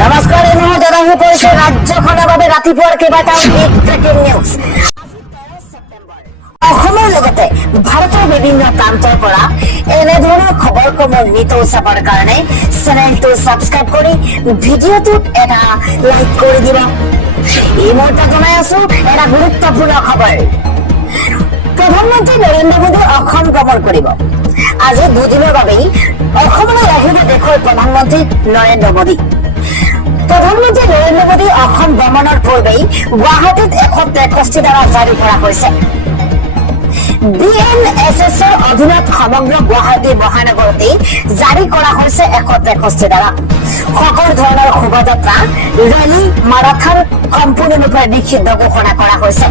নমস্কাৰ, এই মুহূৰ্তত আহি পৰিছে ৰাজ্যখনৰ বাবে ৰাতিপুৱাৰ কেইবাটাও বিগ ব্ৰেকিং নিউজ। অসমৰ লগতে ভাৰতৰ বিভিন্ন প্ৰান্তৰ পৰা এনেধৰণৰ খবৰসমূহ নিতৌ চাবৰ কাৰণে চেনেলটো ছাবস্ক্ৰাইব কৰি ভিডিঅ'টোত এটা লাইক কৰি দিব। এই মুহূৰ্তত জনাই আছো এটা গুৰুত্বপূৰ্ণ খবৰ। প্ৰধানমন্ত্ৰী নৰেন্দ্ৰ মোদী অসম ভ্ৰমণ কৰিব। আজি দুদিনৰ বাবেই অসমলৈ আহিব দেশৰ প্ৰধানমন্ত্ৰী নৰেন্দ্ৰ মোদী। প্ৰধানমন্ত্ৰী নৰেন্দ্ৰ মোদী অসম ভ্ৰমণৰ পূৰ্বেই গুৱাহাটীত 163 ধাৰা জাৰি কৰা হৈছে। BNSSৰ অধীনত সমগ্ৰ গুৱাহাটী মহানগৰতে জাৰি কৰা হৈছে 163 ধাৰা। সকলো ধৰণৰ শোভাযাত্ৰা, ৰেলী, মাৰাথন সম্পূৰ্ণৰূপে নিষিদ্ধ ঘোষণা কৰা হৈছে।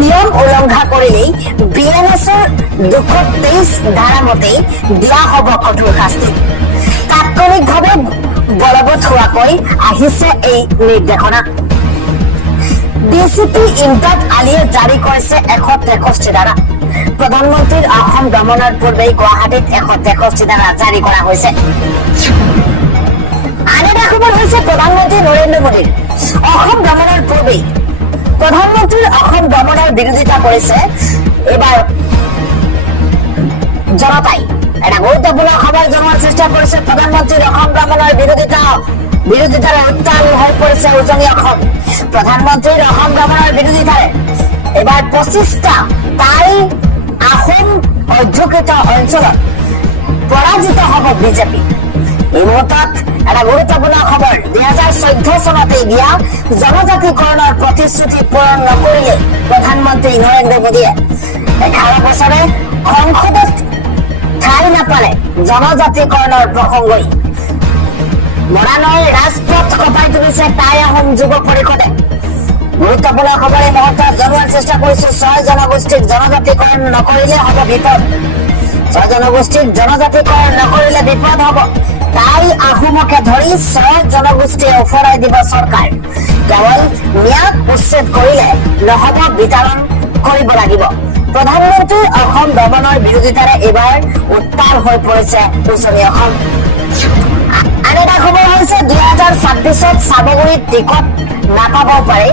নিয়ম উলংঘা কৰিলেই BNSৰ 223 ধাৰা মতেই দিয়া হ'ব কঠোৰ শাস্তি। তাৎক্ষণিকভাৱে বলবৎ হোৱাকৈ আহিছে এই নিৰ্দেশনা। ডিচিপি ইমদাদ আলীয়ে জাৰি কৰিছে 163 ধাৰা। প্ৰধানমন্ত্ৰীৰ অসম ভ্ৰমণৰ পূৰ্বেই গুৱাহাটীত 163 ধাৰা জাৰি কৰা হৈছে। আন এটা খবৰ হৈছে প্ৰধানমন্ত্ৰী নৰেন্দ্ৰ মোদীৰ অসম ভ্ৰমণৰ পূৰ্বেই প্ৰধানমন্ত্ৰীৰ অসম ভ্ৰমণৰ বিৰোধিতা কৰিছে এবাৰ জনতাই। এটা গুৰুত্বপূৰ্ণ খবৰ জনোৱাৰ চেষ্টা কৰিছে। প্ৰধানমন্ত্ৰীৰ অসম ভ্ৰমণৰ বিৰোধিতাৰে উত্তাল হৈ পৰিছে উজনি অসম। প্ৰধানমন্ত্ৰীৰ অসম ভ্ৰমণৰ বিৰোধিতাৰে এবাৰ 25টা টাই আহোম অধ্যুষিত অঞ্চলত পৰাজিত হ'ব বিজেপি। এই মুহূৰ্তত এটা গুৰুত্বপূৰ্ণ খবৰ। 2014 চনতে দিয়া জনজাতিকৰণৰ প্ৰতিশ্ৰুতি পূৰণ নকৰিলে প্ৰধানমন্ত্ৰী নৰেন্দ্ৰ মোদীয়ে 11 বছৰে সংসদত ঠাই নাপালে জনজাতিকৰণৰ প্ৰসংগই। মৰাণৰ ৰাজপথ কঁপাই তুলিছে টাই আহোম যুৱ পৰিষদে। গুৰুত্বপূৰ্ণ খবৰ এই মুহূৰ্তত জনোৱাৰ চেষ্টা কৰিছো। 6 জনগোষ্ঠীক জনজাতিকৰণ নকৰিলে হ'ব বিপদ। 6 জনগোষ্ঠীক জনজাতিকৰণ নকৰিলে বিপদ হ'ব। টাই আহোমকে ধৰি 6 জনগোষ্ঠীয়ে ওফৰাই দিব চৰকাৰ। কেৱল ম্যাদ উচ্ছেদ কৰিলে নহ'ব, বিতৰণ কৰিব লাগিব। প্ৰধানমন্ত্ৰীৰ অসম ভ্ৰমণৰ বিৰোধিতাৰে এইবাৰ উত্তাল হৈ পৰিছে উজনি অসম। আন এটা খবৰ হৈছে 2026ত চামগুৰিত টিকট নাপাব পাৰে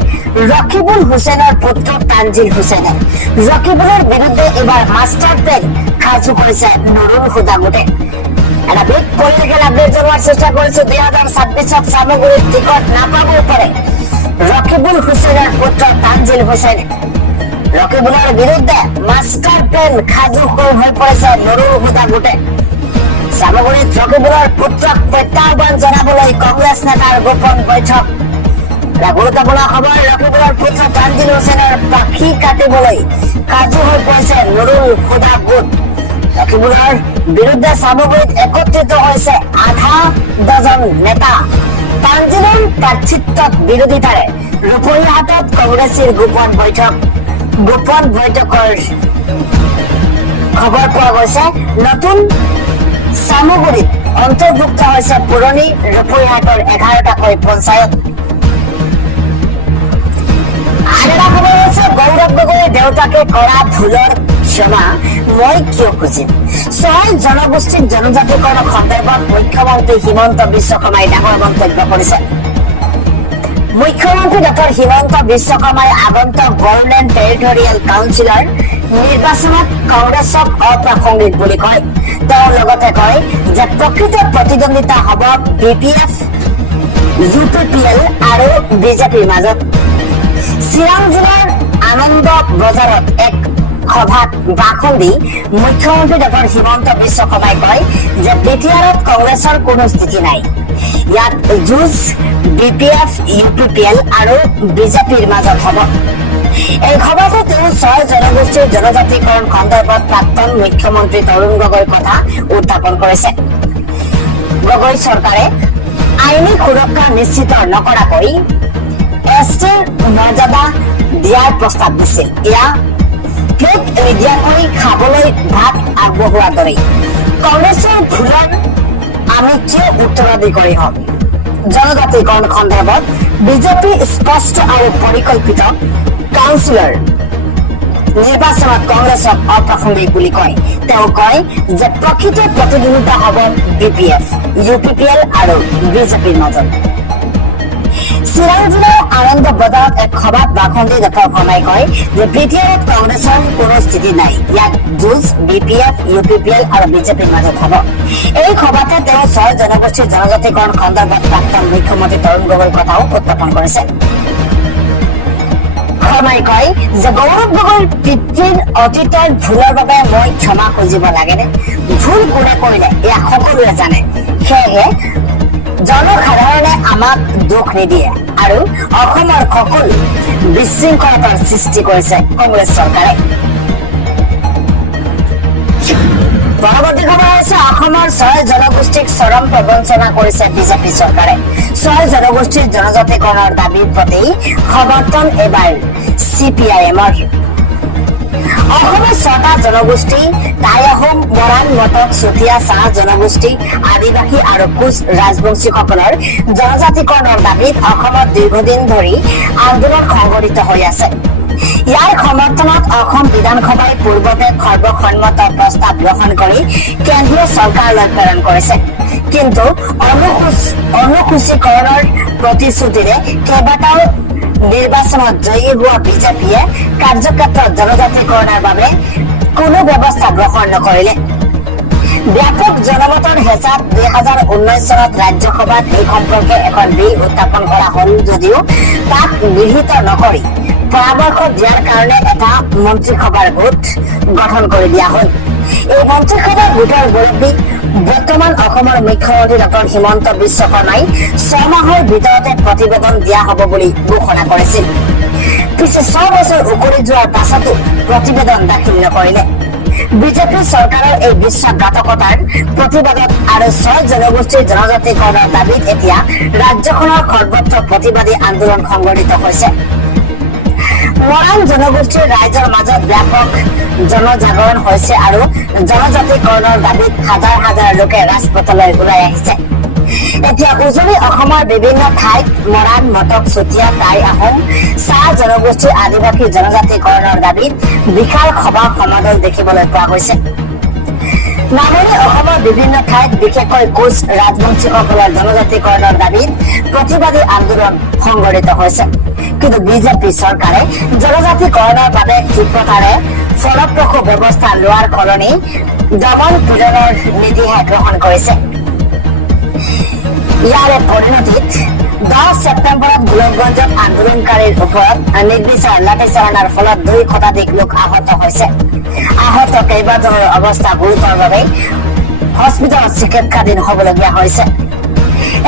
ৰকিবুল হুছেইনৰ পুত্ৰ তানজিল হুছেইনে। ৰকিবুলৰ বিৰুদ্ধে এইবাৰ মাষ্টাৰ প্লেন সাজু কৰিছে নুৰুল হুদা গোটে। এটা বিগ পলিটিকেল আপডেট জনোৱাৰ চেষ্টা কৰিছো। 2026ত চামগুৰিত টিকট নাপাব পাৰে ৰকিবুল হুছেইনৰ পুত্ৰ তানজিল হুছেইনে। ৰকিবুলৰ বিৰুদ্ধে মাষ্টাৰ প্লেন সাজু হৈ পৰিছে নুৰুল হুদা গোটে। চামগুৰিত ৰকিবুলৰ পুত্ৰক প্ৰত্যাহ্বান জনাবলৈ কংগ্ৰেছ নেতাৰ গোপন বৈঠক। গুৰুত্বপূৰ্ণ খবৰ। ৰকিবুলৰ পুত্ৰ তানজিল হুছেইনৰ পাখি কাটিবলৈ সাজু হৈ পৰিছে নুৰুল হুদা গোট। ৰকিবুলৰ বিৰুদ্ধে চামগুৰিত একত্ৰিত হৈছে আধা ডজন নেতা। তানজিলৰ প্ৰাৰ্থিত্বত বিৰোধিতাৰে ৰূপহীহাটত কংগ্ৰেছীৰ গোপন বৈঠক। গোপন বৈঠকৰ খবৰ পোৱা গৈছে। নতুন চামগুৰিত অন্তৰ্ভুক্ত হৈছে পুৰণি ৰূপহীহাটৰ 11টাকৈ পঞ্চায়ত। আন এটা খবৰ হৈছে গৌৰৱ গগৈৰ দেউতাকে কৰা ভুলৰ ক্ষমা মই কিয় খুজিম। 6 জনগোষ্ঠীক জনজাতিকৰণ সন্দৰ্ভত মুখ্যমন্ত্ৰী হিমন্ত বিশ্ব শৰ্মাই ডাঙৰ মন্তব্য কৰিছে। মুখ্যমন্ত্ৰী ডক্টৰ হিমন্ত বিশ্ব শৰ্মাই আগন্তুক বড়োলেণ্ড টেৰিটৰিয়েল কাউন্সিলৰ নিৰ্বাচনত কংগ্ৰেছক অপ্ৰাসংগিক বুলি কয়। তেওঁ লগতে কয় যে প্ৰকৃত প্ৰতিদ্বন্দ্বিতা হ'ব BPF, UPPL আৰু বিজেপিৰ মাজত। চিৰাং জিলাৰ আনন্দ বজাৰত এক সভাত ভাষণ দি মুখ্যমন্ত্ৰী ডক্টৰ হিমন্ত বিশ্ব শৰ্মাই কয় যে বিটিআৰত কংগ্ৰেছৰ কোনো স্থিতি নাই। ইয়াত যুঁজ BPF, UPPL আৰু বিজেপিৰ মাজত হ'ব। এই সভাতে তেওঁ 6 জনগোষ্ঠীৰ জনজাতিকৰণ সন্দৰ্ভত প্ৰাক্তন মুখ্যমন্ত্ৰী তৰুণ গগৈৰ কথা উত্থাপন কৰিছে। গগৈ চৰকাৰে আইনী সুৰক্ষা নিশ্চিত নকৰাকৈ STৰ মৰ্যাদা দিয়াৰ প্ৰস্তাৱ দিছিল। এয়া প্লেট নিদিয়াকৈ খাবলৈ ভাত আগবঢ়োৱাৰ দৰেই। কংগ্ৰেছৰ ভুলৰ আমি কিয় উত্তৰাধিকাৰী হ'ম। জনজাতিকৰণ সন্দৰ্ভত বিজেপি স্পষ্ট আৰু পৰিকল্পিত। কাউন্সিলৰ নিৰ্বাচনত কংগ্ৰেছক অপ্ৰাসংগিক বুলি কয়। তেওঁ কয় যে প্ৰকৃত প্ৰতিদ্বন্দ্বিতা হ'ব BPF, UPPL আৰু বিজেপিৰ মাজত। চিৰাং জিলাৰ আনন্দ বজাৰত এক সভাত ভাষণ দি ডক্টৰ শৰ্মাই কয় যে বিটিআৰত কংগ্ৰেছৰ কোনো স্থিতি নাই, ইয়াত যুঁজ BPF, UPPL আৰু বিজেপিৰ মাজত হ'ব। এই সভাতে তেওঁ 6 জনগোষ্ঠীৰ জনজাতিকৰণ সন্দৰ্ভত প্ৰাক্তন মুখ্যমন্ত্ৰী তৰুণ গগৈৰ কথাও উত্থাপন কৰিছে। শৰ্মাই কয় যে গৌৰৱ গগৈৰ পিতৃৰ অতীতৰ ভুলৰ বাবে মই ক্ষমা খুজিব লাগেনে? ভুল কোনে কৰিলে এয়া সকলোৱে জানে, সেয়েহে জনসাধাৰণে আমাক দুখ নিদিয়ে আৰু অসমৰ সকলো বিশৃংখলতাৰ সৃষ্টি কৰিছে কংগ্ৰেছ চৰকাৰে। পৰৱৰ্তী খবৰ হৈছে অসমৰ 6 জনগোষ্ঠীক চৰম প্ৰবঞ্চনা কৰিছে বিজেপি চৰকাৰে। 6 জনগোষ্ঠীৰ জনজাতিকৰণৰ দাবীৰ প্ৰতি সমৰ্থন এবাৰ CPIMৰ। অসমৰ 6টা জনগোষ্ঠী টাই আহোম, মৰাণ, মটক, চুতীয়া, চাহ জনগোষ্ঠী, আদিবাসী আৰু কোচ ৰাজবংশীসকলৰ জনজাতিকৰণৰ দাবীত অসমত দীৰ্ঘদিন ধৰি আন্দোলন সংঘটিত হৈ আছে। ইয়াৰ সমৰ্থনত অসম বিধানসভাই পূৰ্বতে সৰ্বসন্মত প্ৰস্তাৱ গ্ৰহণ কৰি কেন্দ্ৰীয় চৰকাৰলৈ প্ৰেৰণ কৰিছে। কিন্তু অনুসূচীকৰণৰ প্ৰতিশ্ৰুতিৰে কেইবাটাও নিৰ্বাচনত জয়ী হোৱা বিজেপিয়ে কাৰ্যক্ষেত্ৰত জনজাতিকৰণৰ বাবে কোনো ব্যৱস্থা গ্ৰহণ নকৰিলে। ব্যাপক জনমতৰ হেঁচাত 2019 চনত ৰাজ্যসভাত এই সম্পৰ্কে এখন বিল উত্থাপন কৰা হল যদিও তাক গৃহীত নকৰি পৰামৰ্শ দিয়াৰ কাৰণে এটা মন্ত্ৰীসভাৰ গোট গঠন কৰি দিয়া হল। এই মন্ত্ৰীসভাৰ গোটৰ মুৰব্বী বৰ্তমান অসমৰ মুখ্যমন্ত্ৰী ডক্টৰ হিমন্ত বিশ্ব শৰ্মাই 6 মাহৰ ভিতৰতে প্ৰতিবেদন দিয়া হ'ব বুলি ঘোষণা কৰিছিল। পিছে 6 বছৰ উকলি যোৱাৰ পাছতো প্ৰতিবেদন দাখিল নকৰিলে। বিজেপি চৰকাৰৰ এই বিশ্বাসঘাতকতাৰ প্ৰতিবাদত আৰু 6 জনগোষ্ঠীৰ জনজাতিকৰণৰ দাবীত এতিয়া ৰাজ্যখনৰ সৰ্বত্ৰ প্ৰতিবাদী আন্দোলন সংঘটিত হৈছে। মৰাণ জনগোষ্ঠীৰ ৰাইজৰ মাজত ব্যাপক জনজাগৰণ হৈছে আৰু জনজাতিকৰণৰ দাবীত হাজাৰ হাজাৰ লোকে ৰাজপথলৈ ওলাই আহিছে। এতিয়া উজনি অসমৰ বিভিন্ন ঠাইত মৰাণ, মটক, চুতীয়া, টাই আহোম, চাহ জনগোষ্ঠীৰ আদিবাসী জনজাতিকৰণৰ দাবীত বিশাল সভা সমাদল দেখিবলৈ পোৱা গৈছে। নামনি অসমৰ বিভিন্ন ঠাইত বিশেষকৈ কোচ ৰাজবংশীসকলৰ জনজাতিকৰণৰ দাবীত প্ৰতিবাদী আন্দোলন সংঘটিত হৈছে। কিন্তু বিজেপি চৰকাৰে জনজাতিকৰণৰ বাবে ক্ষিপ্ৰতাৰে ফলপ্ৰসূ ব্যৱস্থা লোৱাৰ সলনি দমন পীড়নৰ নীতিহে গ্ৰহণ কৰিছে। ইয়াৰে পৰিণতিত 10 ছেপ্টেম্বৰত গোলকগঞ্জত আন্দোলনকাৰীৰ ওপৰত নিৰ্বিচাৰ লাঠিচালনাৰ ফলত 2 শতাধিক লোক আহত হৈছে। আহত কেইবাজনৰ অৱস্থা গুৰুতৰ বাবে হস্পিটেলত চিকিৎসাধীন হ'বলগীয়া হৈছে।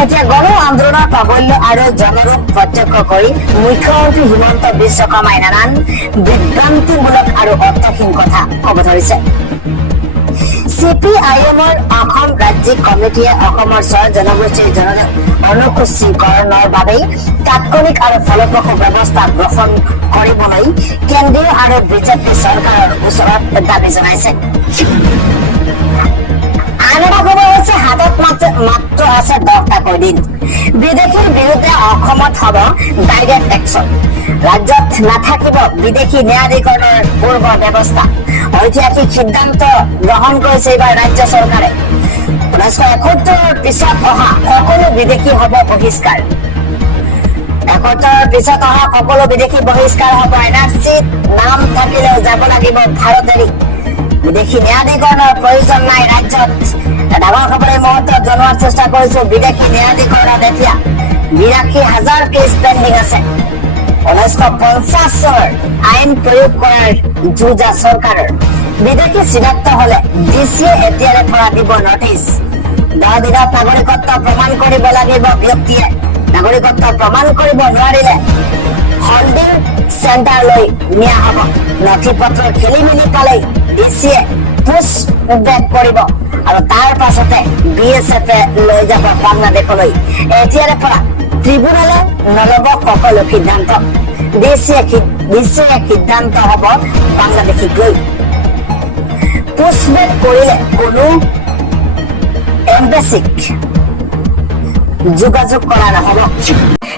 এতিয়া গণ আন্দোলনৰ প্ৰাবল্য আৰু জনৰোষ প্ৰত্যক্ষ কৰি মুখ্যমন্ত্ৰী হিমন্ত বিশ্ব শৰ্মাই নানান বিভ্ৰান্তিমূলক আৰু অৰ্থহীন কথা ক'ব ধৰিছে। CPIMৰ অসম ৰাজ্যিক কমিটিয়ে অসমৰ 6 জনগোষ্ঠীৰ অনুসূচীকৰণৰ বাবে তাৎক্ষণিক আৰু ফলপ্ৰসূ ব্যৱস্থা গ্ৰহণ কৰিবলৈ কেন্দ্ৰীয় আৰু বিজেপি চৰকাৰৰ ওচৰত দাবী জনাইছে। আন এটা খবৰ হৈছে হাতত মাত্ৰ আছে 10টাকৈ দিন। বিদেশীৰ বিৰুদ্ধে অসমত হ'ব ডাইৰেক্ট একশ্যন। ৰাজ্যত নাথাকিব বিদেশী ন্যায়াধিকৰণৰ পূৰ্ব ব্যৱস্থা। ঐতিহাসিক সিদ্ধান্ত গ্ৰহণ কৰিছে এইবাৰ ৰাজ্য চৰকাৰে। 1971 পিছত অহা সকলো বিদেশী হ'ব বহিষ্কাৰ। 71 পিছত অহা সকলো বিদেশী বহিষ্কাৰ হ'ব। NRCত নাম থাকিলেও যাব লাগিব ভাৰত এৰি। বিদেশী ন্যায়াধিকৰণৰ প্ৰয়োজন নাই ৰাজ্যত। ডাঙৰ খবৰ এই মুহূৰ্তত জনোৱাৰ চেষ্টা কৰিছো। বিদেশী ন্যায়াধিকৰণত এতিয়া 82,000 কেছ পেণ্ডিং আছে। 1950 চনৰ আইন প্ৰয়োগ কৰাৰ যুঁজা চৰকাৰৰ। বিদেশী চিনাক্ত হলে DCয়ে এতিয়াৰে পৰা দিব নটিচ। 10 দিনত নাগৰিকত্ব প্ৰমাণ কৰিব লাগিব ব্যক্তিয়ে। নাগৰিকত্ব প্ৰমাণ কৰিব নোৱাৰিলে হল্ডিং চেণ্টাৰলৈ নিয়া হ'ব। নথি পত্ৰ খেলি মেলি পালেই DCয়ে পুছবেক কৰিব আৰু তাৰ পাছতে BSFে লৈ যাব বাংলাদেশলৈ। এতিয়াৰে পৰা ট্ৰিব্যুনেলে নল'ব সকলো সিদ্ধান্ত। DCয়ে সিদ্ধান্ত হ'ব বাংলাদেশীক লৈ। পুছবেক কৰিলে কোনো এম্বেচিক যোগাযোগ কৰা নহ'ব।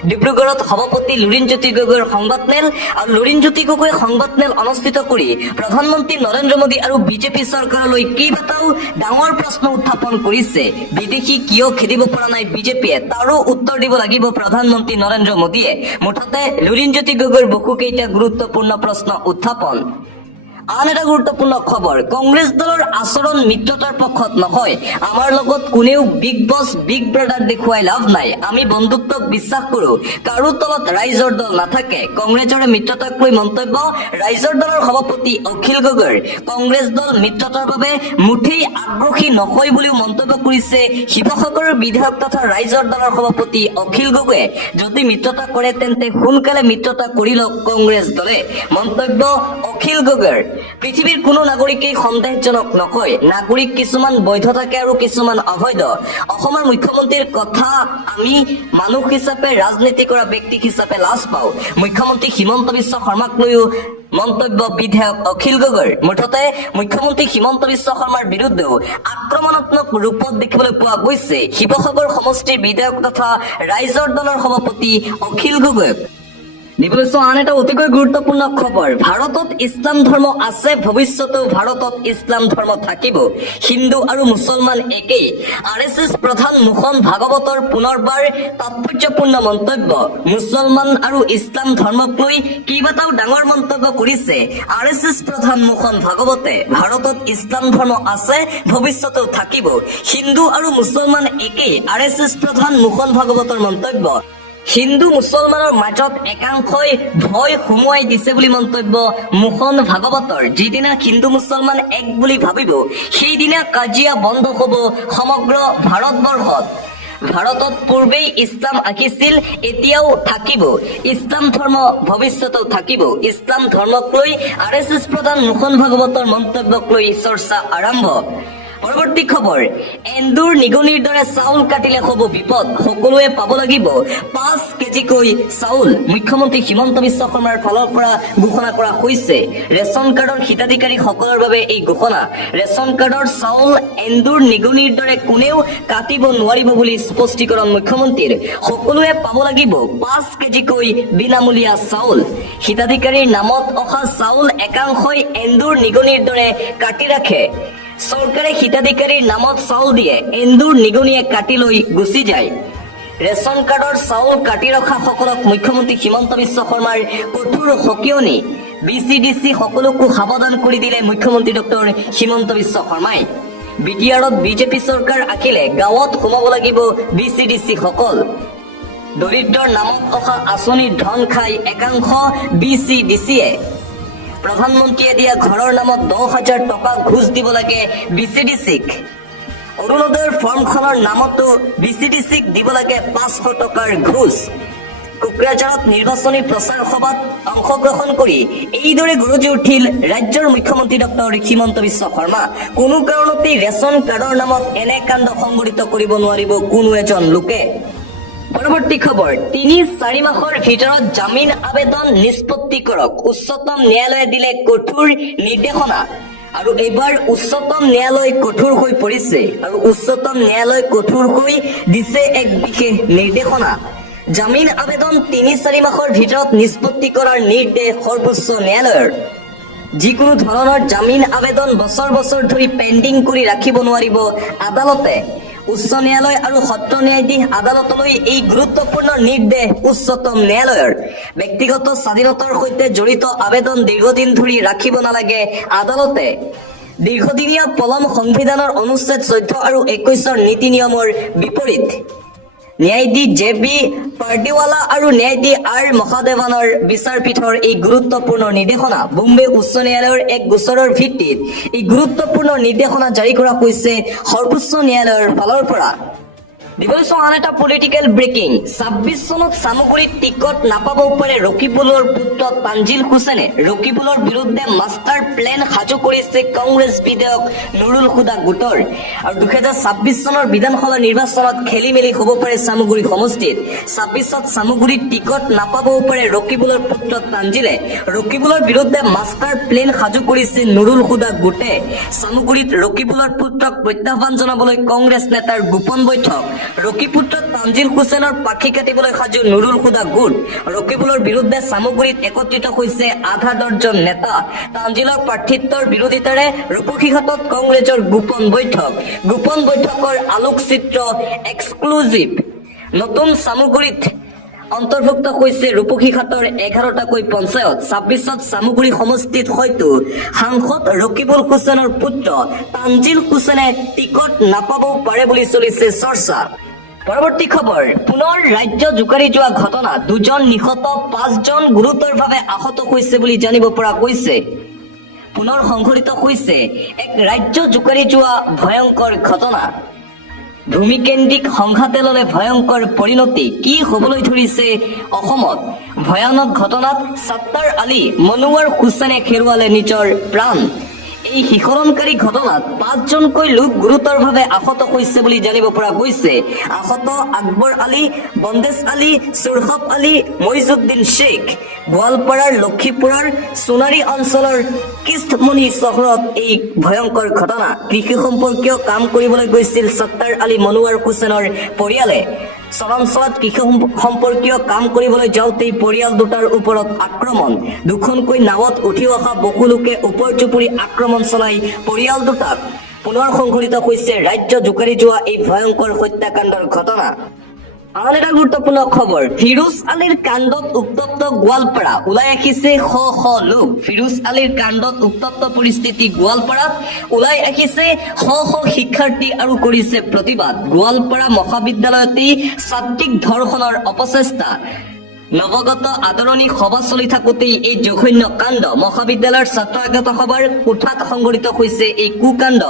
ডিব্ৰুগড়ত সভাপতি লুৰিণজ্যোতি গগৈৰ সংবাদমেল আৰু লুৰিণজ্যোতি গগৈয়ে সংবাদমেল অনুষ্ঠিত কৰি প্ৰধানমন্ত্ৰী নৰেন্দ্ৰ মোদী আৰু বিজেপি চৰকাৰলৈ কেইবাটাও ডাঙৰ প্ৰশ্ন উত্থাপন কৰিছে। বিদেশী কিয় খেদিব পৰা নাই বিজেপিয়ে, তাৰো উত্তৰ দিব লাগিব প্ৰধানমন্ত্ৰী নৰেন্দ্ৰ মোদীয়ে। মুঠতে লুৰিণজ্যোতি গগৈৰ বহুকেইটা গুৰুত্বপূৰ্ণ প্ৰশ্ন উত্থাপন। আন এটা গুৰুত্বপূৰ্ণ খবৰ, কংগ্ৰেছ দলৰ আচৰণ মিত্ৰতাৰ পক্ষত নহয়। আমাৰ লগত কোনেও বিগ বছ বিগ ব্ৰাদাৰ দেখুৱাই লাভ নাই। আমি বন্ধুত্বক বিশ্বাস কৰো, কাৰো তলত ৰাইজৰ দল নাথাকে। কংগ্ৰেছৰে মিত্ৰতাক লৈ মন্তব্য ৰাইজৰ দলৰ সভাপতি অখিল গগৈৰ। কংগ্ৰেছ দল মিত্ৰতাৰ বাবে মুঠেই আগ্ৰহী নহয় বুলিও মন্তব্য কৰিছে শিৱসাগৰৰ বিধায়ক তথা ৰাইজৰ দলৰ সভাপতি অখিল গগৈয়ে। যদি মিত্ৰতা কৰে তেন্তে সোনকালে মিত্ৰতা কৰি লওক কংগ্ৰেছ দলে, মন্তব্য অখিল গগৈৰ। পৃথিৱীৰ কোনো নাগৰিকেই সন্দেহজনক নকয়। নাগৰিক কিছুমান বৈধ থাকে আৰু কিছুমান অবৈধ। অসমৰ মুখ্যমন্ত্ৰীৰ কথা আমি মানুহ হিচাপে, ৰাজনীতি কৰা ব্যক্তি হিচাপে লাজ পাওঁ। মুখ্যমন্ত্ৰী হিমন্ত বিশ্ব শৰ্মাক লৈও মন্তব্য বিধায়ক অখিল গগৈৰ। মুঠতে মুখ্যমন্ত্ৰী হিমন্ত বিশ্ব শৰ্মাৰ বিৰুদ্ধেও আক্ৰমণাত্মক ৰূপত দেখিবলৈ পোৱা গৈছে শিৱসাগৰ সমষ্টিৰ বিধায়ক তথা ৰাইজৰ দলৰ সভাপতি অখিল গগৈক। নিবলৈছো আন এটা অতিকৈ গুৰুত্বপূৰ্ণ খবৰ, ভাৰতত ইছলাম ধৰ্ম আছে, ভৱিষ্যতেও ভাৰতত ইছলাম ধৰ্ম থাকিব। হিন্দু আৰু মুছলমান একেই। RSS প্ৰধান মোহন ভাগৱতৰ পুনৰবাৰ তাৎপৰ্যপূৰ্ণ মন্তব্য। মুছলমান আৰু ইছলাম ধৰ্মক লৈ কেইবাটাও ডাঙৰ মন্তব্য কৰিছে RSS প্ৰধান মোহন ভাগৱতে। ভাৰতত ইছলাম ধৰ্ম আছে, ভৱিষ্যতেও থাকিব। হিন্দু আৰু মুছলমান একেই, RSS প্ৰধান মোহন ভাগৱতৰ মন্তব্য। হিন্দু মুছলমানৰ মাজত একাংশই ভয় সুমুৱাই দিছে বুলি মন্তব্য মোহন ভাগৱতৰ। যিদিনা হিন্দু মুছলমান এক বুলি ভাবিব, সেইদিনা কাজিয়া বন্ধ হ'ব সমগ্ৰ ভাৰতবৰ্ষত। ভাৰতত পূৰ্বেই ইছলাম আহিছিল, এতিয়াও থাকিব। ইছলাম ধৰ্ম ভৱিষ্যতেও থাকিব। ইছলাম ধৰ্মক লৈ RSS প্ৰধান মোহন ভাগৱতৰ মন্তব্যক লৈ চৰ্চা আৰম্ভ। পৰৱৰ্তী খবৰ, এন্দুৰ নিগনিৰ দৰে চাউল কাটিলে হ'ব বিপদ, সকলোৱে পাব লাগিব 5 কেজিকৈ চাউল। মুখ্যমন্ত্ৰী হিমন্ত বিশ্ব শৰ্মাৰ ফালৰ পৰা ঘোষণা কৰা হৈছে। ৰেচন কাৰ্ডৰ হিতাধিকাৰীসকলৰ বাবে এই ঘোষণা। ৰেচন কাৰ্ডৰ চাউল এন্দুৰ নিগনিৰ দৰে কোনেও কাটিব নোৱাৰিব বুলি স্পষ্টীকৰণ মুখ্যমন্ত্ৰীৰ। সকলোৱে পাব লাগিব 5 কেজিকৈ বিনামূলীয়া চাউল। হিতাধিকাৰীৰ নামত অহা চাউল একাংশই এন্দুৰ নিগনিৰ দৰে কাটি ৰাখে। চৰকাৰে হিতাধিকাৰীৰ নামত চাউল দিয়ে, এন্দুৰ নিগনিয়ে কাটি লৈ গুচি যায়। ৰেচন কাৰ্ডৰ চাউল কাটি ৰখা সকলক মুখ্যমন্ত্ৰী হিমন্ত বিশ্ব শৰ্মাৰ কঠোৰ সকিয়নি। BCDC সকলোকো সাৱধান কৰি দিলে মুখ্যমন্ত্ৰী ডক্টৰ হিমন্ত বিশ্ব শৰ্মাই। BTRত বিজেপি চৰকাৰ আহিলে গাঁৱত সোমাব লাগিব BCDC সকল। দৰিদ্ৰৰ নামত অহা আঁচনিৰ ধন খাই একাংশ BCDCয়ে। প্ৰধানমন্ত্ৰীয়ে দিয়া ঘৰৰ নামত 10,000 টকা ঘোষ দিব লাগে BCDCক। অৰুণোদয়ৰ ফৰ্মখনৰ নামতো BCDCক দিব লাগে 500 টকাৰ ঘোষ। কোকৰাঝাৰত নিৰ্বাচনী প্ৰচাৰ সভাত অংশগ্ৰহণ কৰি এইদৰে গৰজি উঠিল ৰাজ্যৰ মুখ্যমন্ত্ৰী ডক্টৰ হিমন্ত বিশ্ব শৰ্মা। কোনো কাৰণতেই ৰেচন কাৰ্ডৰ নামত এনে কাণ্ড সংঘটিত কৰিব নোৱাৰিব কোনো এজন লোকে। পৰৱৰ্তী খবৰ, 3-4 মাহৰ ভিতৰত জামিন আবেদন নিষ্পত্তি কৰক, উচ্চতম ন্যায়ালয়ে দিলে কঠোৰ নিৰ্দেশনা। আৰু এইবাৰ উচ্চতম ন্যায়ালয় কঠোৰ হৈ পৰিছে আৰু উচ্চতম ন্যায়ালয় কঠোৰ হৈ দিছে এক বিশেষ নিৰ্দেশনা। জামিন আবেদন 3-4 মাহৰ ভিতৰত নিষ্পত্তি কৰাৰ নিৰ্দেশ সৰ্বোচ্চ ন্যায়ালয়ৰ। যিকোনো ধৰণৰ জামিন আবেদন বছৰ বছৰ ধৰি পেণ্ডিং কৰি ৰাখিব নোৱাৰিব আদালতে। উচ্চ ন্যায়ালয় আৰু সত্ৰ ন্যায়াধীশ আদালতলৈ এই গুৰুত্বপূৰ্ণ নিৰ্দেশ উচ্চতম ন্যায়ালয়ৰ। ব্যক্তিগত স্বাধীনতাৰ সৈতে জড়িত আবেদন দীৰ্ঘদিন ধৰি ৰাখিব নালাগে আদালতে। দীৰ্ঘদিনীয়া পলম সংবিধানৰ অনুচ্ছেদ 14 আৰু 21ৰ নীতি নিয়মৰ বিপৰীত। ন্যায়াধীশ JB পাৰ্দিৱালা আৰু ন্যায়াধীশ R মহাদেৱানৰ বিচাৰপীঠৰ এই গুৰুত্বপূৰ্ণ নিৰ্দেশনা। বোম্বে উচ্চ ন্যায়ালয়ৰ এক গোচৰৰ ভিত্তিত এই গুৰুত্বপূৰ্ণ নিৰ্দেশনা জাৰি কৰা হৈছে সৰ্বোচ্চ ন্যায়ালয়ৰ ফালৰ পৰা। দিবলৈছো আন এটা পলিটিকেল ব্ৰেকিং, 26 চনত চামগুৰিত টিকট নাপাব পাৰে ৰকিবুলৰ পুত্ৰ তানজিল হুছেইনে। ৰকিবুলৰ বিৰুদ্ধে মাষ্টাৰ প্লেন সাজু কৰিছে কংগ্ৰেছ বিধায়ক নুৰুল হুদা গোটৰ। আৰু 2026 চনৰ বিধানসভা নিৰ্বাচনত খেলি মেলি হ'ব পাৰে চামগুৰি সমষ্টিত। 26ত চামগুৰিত টিকট নাপাবও পাৰে ৰকিবুলৰ পুত্ৰ তানজিলে। ৰকিবুলৰ বিৰুদ্ধে মাষ্টাৰ প্লেন সাজু কৰিছে নুৰুল হুদা গোটে। চামগুৰিত ৰকিবুলৰ পুত্ৰক প্ৰত্যাহ্বান জনাবলৈ কংগ্ৰেছ নেতাৰ গোপন বৈঠক। ৰকিপুত্ৰ তানজিল হুছেইনৰ পাখি কাটিবলৈ সাজু নুৰুল হুদা গোট। ৰকিবুলৰ বিৰুদ্ধে চামগুৰিত একত্ৰিত হৈছে আধা দৰ্জন নেতা। তানজিলৰ প্ৰাৰ্থিত্বৰ বিৰোধিতাৰে ৰূপসীঘাটত কংগ্ৰেছৰ গোপন বৈঠক। গোপন বৈঠকৰ আলোকচিত্ৰ এক্সক্লুজিভ। নতুন চামগুৰিত অন্তৰ্ভুক্ত হৈছে ৰূপসীঘাটৰ 11টাকৈ পঞ্চায়ত। 26ত চামগুৰি সমষ্টিত হয়তো সাংসদ ৰকিবুল হুছেইনৰ পুত্ৰ তানজিল হুছেইনে টিকট নাপাবও পাৰে বুলি চলিছে চৰ্চা। পৰৱৰ্তী খবৰ, পুনৰ ৰাজ্য জোকাৰি যোৱা ঘটনা, 2জন নিহত, 5জন গুৰুতৰভাৱে আহত হৈছে বুলি জানিব পৰা গৈছে। পুনৰ সংঘটিত হৈছে এক ৰাজ্য জোকাৰি যোৱা ভয়ংকৰ ঘটনা। ভূমিকেন্দ্ৰিক সংঘাতে ল'লে ভয়ংকৰ পৰিণতি, কি হ'বলৈ ধৰিছে অসমত? ভয়ানক ঘটনাত ছাত্তাৰ আলী মনোৱাৰ হুছেইনে হেৰুৱালে নিজৰ প্ৰাণ। এই শিহৰণকাৰী ঘটনাত 5জনকৈ লোক গুৰুতৰভাৱে আহত হৈছে বুলি জানিব পৰা গৈছে। আহত আকবৰ আলী, বন্দেজ আলী, সুৰহব আলী, মইজুদ্দিন শ্বেখ। গোৱালপাৰাৰ লক্ষীপুৰৰ সোণাৰী অঞ্চলৰ কিষ্টমণি চহৰত এই ভয়ংকৰ ঘটনা। কৃষি সম্পৰ্কীয় কাম কৰিবলৈ গৈছিল ছাত্তাৰ আলী মনোৱাৰ হুছেইনৰ পৰিয়ালে। চৰঞ্চলত কৃষি সম্পৰ্কীয় কাম কৰিবলৈ যাওঁতেই পৰিয়াল দুটাৰ ওপৰত আক্ৰমণ। দুখনকৈ নাৱত উঠি অহা বহু লোকে ওপৰজুপুৰি আক্ৰমণ চলাই পৰিয়াল দুটাক। পুনৰ সংঘটিত হৈছে ৰাজ্য জোকাৰি যোৱা এই ভয়ংকৰ হত্যাকাণ্ডৰ ঘটনা। আন এটা গুৰুত্বপূৰ্ণ খবৰ, ফিৰোজ আলীৰ কাণ্ডত উত্তপ্ত গোৱালপাৰা, ওলাই আহিছে শ শ লোক। ফিৰোজ আলীৰ কাণ্ডত উত্তপ্ত পৰিস্থিতি গোৱালপাৰাত, ওলাই আহিছে শ শ শিক্ষাৰ্থী আৰু কৰিছে প্ৰতিবাদ। গোৱালপাৰা মহাবিদ্যালয়তেই ছাত্ৰীক ধৰ্ষণৰ অপচেষ্টা। নৱগত আদৰণি সভা চলি থাকোঁতেই এই জঘন্য কাণ্ড। মহাবিদ্যালয়ৰ ছাত্ৰ আগত সভাৰ কোঠাত সংঘটিত হৈছে এই কুকাণ্ড।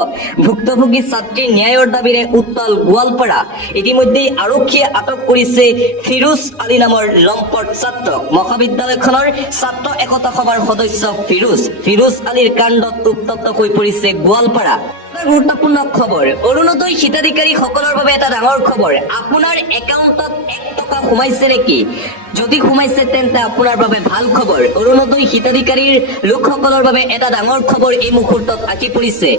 ভুক্তভোগী ছাত্ৰীৰ ন্যায়ৰ দাবীৰে উত্তাল গোৱালপাৰা। ইতিমধ্যেই আৰক্ষীয়ে আটক কৰিছে ফিৰোজ আলী নামৰ লম্পট ছাত্ৰক। মহাবিদ্যালয়খনৰ ছাত্ৰ একতা সভাৰ সদস্য ফিৰোজ আলীৰ কাণ্ডত উত্তপ্ত হৈ পৰিছে গোৱালপাৰা। গুৰুত্বপূৰ্ণ খবৰ, অৰুণোদয় হিতাধিকাৰীসকলৰ বাবে এটা ডাঙৰ খবৰ। আপোনাৰ একাউণ্টত 1 টকা সোমাইছে নেকি? যদি সোমাইছে তেন্তে আপোনাৰ বাবে ভাল খবৰ। অৰুণোদয় হিতাধিকাৰীৰ লোকসকলৰ বাবে এটা ডাঙৰ খবৰ এই মুহূৰ্তত আহি পৰিছে।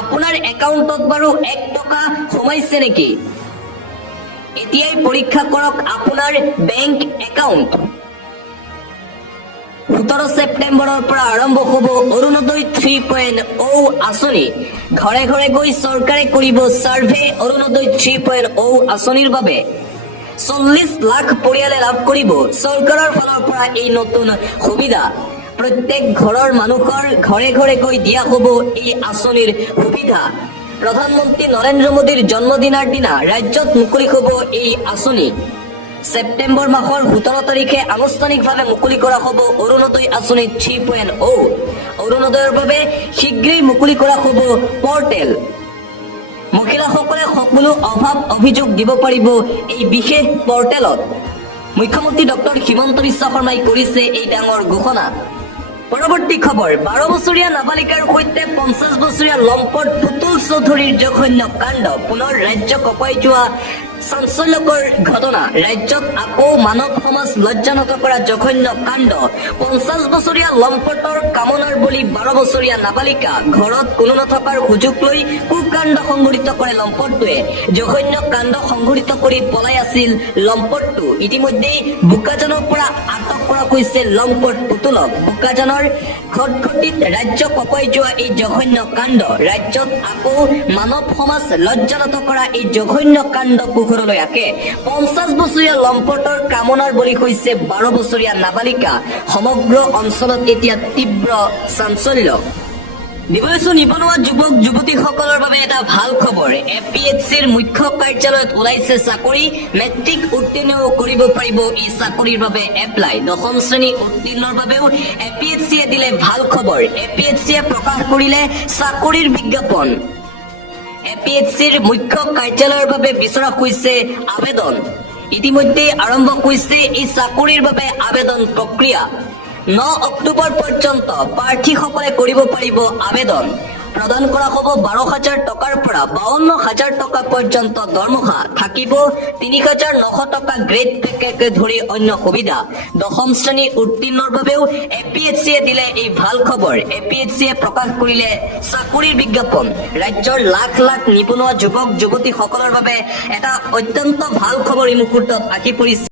আপোনাৰ একাউণ্টত বাৰু 1 টকা সোমাইছে নেকি? এতিয়াই পৰীক্ষা কৰক আপোনাৰ বেংক একাউণ্ট। 17 ছেপ্টেম্বৰৰ পৰা আৰম্ভ হ'ব অৰুণোদয় 3.0 আঁচনি। ঘৰে ঘৰে গৈ চৰকাৰে কৰিব ছাৰ্ভে। অৰুণোদয় 3.0 আঁচনিৰ বাবে 40 লাখ পৰিয়ালে লাভ কৰিব চৰকাৰৰ ফালৰ পৰা এই নতুন সুবিধা। প্ৰত্যেক ঘৰৰ মানুহৰ ঘৰে ঘৰে গৈ দিয়া হ'ব এই আঁচনিৰ সুবিধা। প্ৰধানমন্ত্ৰী নৰেন্দ্ৰ মোদীৰ জন্মদিনৰ দিনা ৰাজ্যত মুকলি হ'ব এই আঁচনি। ছেপ্টেম্বৰ মাহৰ 17 তাৰিখে আনুষ্ঠানিকভাৱে মুকলি কৰা হ'ব অৰুণোদয় আঁচনি 3.0। অৰুণোদয়ৰ বাবে শীঘ্ৰেই মুকলি কৰা হ'ব পৰ্টেল। মহিলাসকলে সকলো অভাৱ অভিযোগ দিব পাৰিব এই বিশেষ পৰ্টেলত। মুখ্যমন্ত্ৰী ডক্টৰ হিমন্ত বিশ্ব শৰ্মাই কৰিছে এই ডাঙৰ ঘোষণা। পৰৱৰ্তী খবৰ, 12 বছৰীয়া নাবালিকাৰ সৈতে 50 বছৰীয়া লম্পট পুতুল চৌধুৰীৰ জঘন্য কাণ্ড। পুনৰ ৰাজ্য কঁপাই যোৱা চাঞ্চল্যকৰ ঘটনা। ৰাজ্যত আকৌ মানৱ সমাজ লজ্জানত কৰা জঘন্য কাণ্ড। 50 বছৰীয়া লম্পটৰ কামনাৰ বলি 12 বছৰীয়া নাবালিকা। ঘৰত কোনো নথকাৰ সুযোগ লৈ কুকাণ্ড সংঘটিত কৰে লম্পটটোৱে। জঘন্য কাণ্ড সংঘটিত কৰি পলাই আছিল লম্পটটো। ইতিমধ্যেই বোকাজানৰ পৰা আটক কৰা হৈছে লম্পট পুতুলক। বোকাজানৰ খটখটিত ৰাজ্য কঁপাই যোৱা এই জঘন্য কাণ্ড। ৰাজ্যত আকৌ মানৱ সমাজ লজ্জানত কৰা এই জঘন্য কাণ্ড পোহৰলৈ আহে। 50 বছৰীয়া লম্পটৰ কামনাৰ বলি হৈছে 12 বছৰীয়া নাবালিকা। সমগ্ৰ অঞ্চলত এতিয়া তীব্ৰ চাঞ্চল্য। নিবনুৱা যুৱক যুৱতীসকলৰ বাবে এটা ভাল খবৰ। APHCৰ মুখ্য কাৰ্যালয়ত ওলাইছে চাকৰি। মেট্ৰিক উত্তীৰ্ণও কৰিব পাৰিব এই চাকৰিৰ বাবে এপ্লাই। 10ম শ্ৰেণী উত্তীৰ্ণৰ বাবেও APHCয়ে দিলে ভাল খবৰ। APHCয়ে প্ৰকাশ কৰিলে চাকৰিৰ বিজ্ঞাপন। APHCৰ মুখ্য কাৰ্যালয়ৰ বাবে বিচৰা হৈছে আবেদন। ইতিমধ্যে আৰম্ভ হৈছে এই চাকৰিৰ বাবে আবেদন প্ৰক্ৰিয়া। 9 অক্টোবৰ পৰ্যন্ত প্ৰাৰ্থীসকলে কৰিব পাৰিব আবেদন। প্ৰদান কৰা হ'ব 12,000 টকাৰ পৰা 52,000 টকা পৰ্যন্ত দৰমহা, থাকিব 3,900 টকা গ্ৰেড পেকেকে ধৰি অন্য সুবিধা। 10ম শ্ৰেণী উত্তীৰ্ণৰ বাবেও APSCয়ে দিলে এই ভাল খবৰ। APSCয়ে প্ৰকাশ কৰিলে চাকৰিৰ বিজ্ঞাপন। ৰাজ্যৰ লাখ লাখ নিবনুৱা যুৱক যুৱতীসকলৰ বাবে এটা অত্যন্ত ভাল খবৰ এই মুহূৰ্তত আহি পৰিছে।